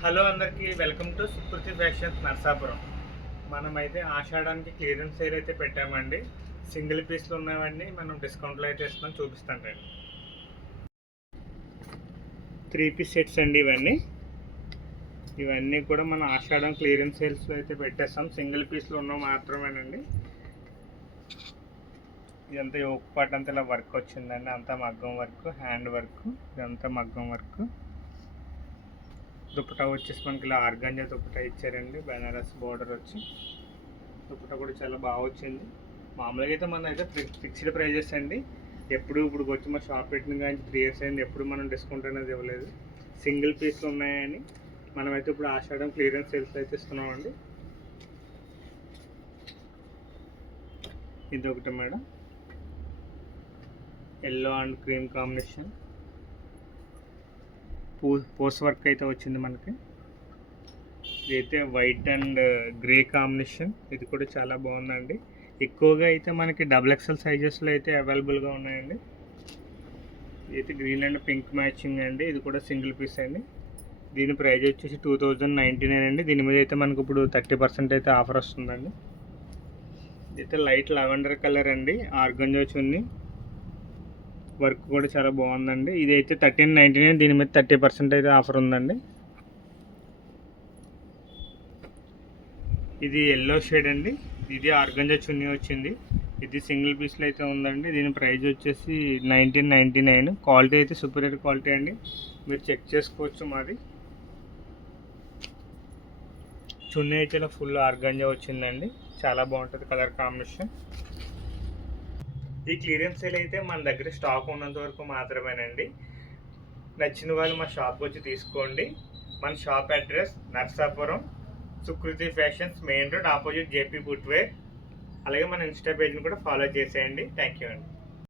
Hello అందరికీ welcome to Sukriti fashions Narsapuram. మనమైతే ఆషాఢానికి clearance sale అయితే పెట్టామండి. సింగిల్ పీస్లు ఉన్నవన్నీ మనం డిస్కౌంట్లో అయితే ఇస్తున్నాం, చూపిస్తాను రండి. 3 పీస్ సెట్స్ అండి ఇవన్నీ కూడా మన ఆషాఢం క్లియరెన్స్ సేల్స్లో అయితే పెట్టేస్తాం. సింగిల్ పీస్లు ఉన్నవి మాత్రమేనండి. ఇదంతా యోక్ పార్ట్ అంతా ఇలా వర్క్ వచ్చిందండి, అంతా మగ్గం వర్క్, హ్యాండ్ వర్క్, ఇదంతా మగ్గం వర్క్. దుప్పటా వచ్చేసి మనకి ఇలా ఆర్గాంజా దుప్పటా ఇచ్చారండి, బెనారస్ బోర్డర్ వచ్చి. దుప్పటా కూడా చాలా బాగా వచ్చింది. మామూలుగా అయితే మన అయితే ఫిక్స్డ్ ప్రైజెస్ అండి. ఇప్పుడు వచ్చి మా షాప్ పెట్టిన కానీ 3 years అయింది, ఎప్పుడు మనం డిస్కౌంట్ అనేది ఇవ్వలేదు. సింగిల్ పీస్లు ఉన్నాయని మనమైతే ఇప్పుడు ఆషాఢం క్లియరెన్స్ సేల్స్ అయితే ఇస్తున్నామండి. ఇది ఒకటి madam, yellow and cream combination, post work అయితే వచ్చింది మనకి. ఇదైతే వైట్ అండ్ గ్రే కాంబినేషన్, ఇది కూడా చాలా బాగుందండి. ఎక్కువగా అయితే మనకి XXL సైజెస్లో అయితే అవైలబుల్గా ఉన్నాయండి. ఇదైతే గ్రీన్ అండ్ పింక్ మ్యాచింగ్ అండి, ఇది కూడా సింగిల్ పీస్ అండి. దీని ప్రైస్ వచ్చేసి 2099 అండి. దీని మీద అయితే మనకు ఇప్పుడు 30% అయితే ఆఫర్ వస్తుందండి. ఇదైతే లైట్ లావెండర్ కలర్ అండి, ఆర్గంజా చున్నీ, వర్క్ కూడా చాలా బాగుందండి. ఇది అయితే 1399, దీని మీద 30% అయితే ఆఫర్ ఉందండి. ఇది ఎల్లో షేడ్ అండి, ఇది ఆర్గంజా చున్నీ వచ్చింది. ఇది సింగిల్ పీస్లో అయితే ఉందండి. దీని ప్రైస్ వచ్చేసి 1999. క్వాలిటీ అయితే సూపరియర్ క్వాలిటీ అండి, మీరు చెక్ చేసుకోవచ్చు. మాది చున్నీ అయితే ఇలా ఫుల్ ఆర్గంజా వచ్చిందండి, చాలా బాగుంటుంది కలర్ కాంబినేషన్. ఈ క్లియరెన్స్ సేల్ అయితే మన దగ్గర స్టాక్ ఉన్నంత వరకు మాత్రమేనండి. నచ్చిన వాళ్ళు మా షాప్కి వచ్చి తీసుకోండి. మన shop address Narsapuram, Sukriti fashions, main road, opposite JP footwear. అలాగే మన ఇన్స్టా పేజ్ని కూడా ఫాలో చేసేయండి. థ్యాంక్ యూ అండి.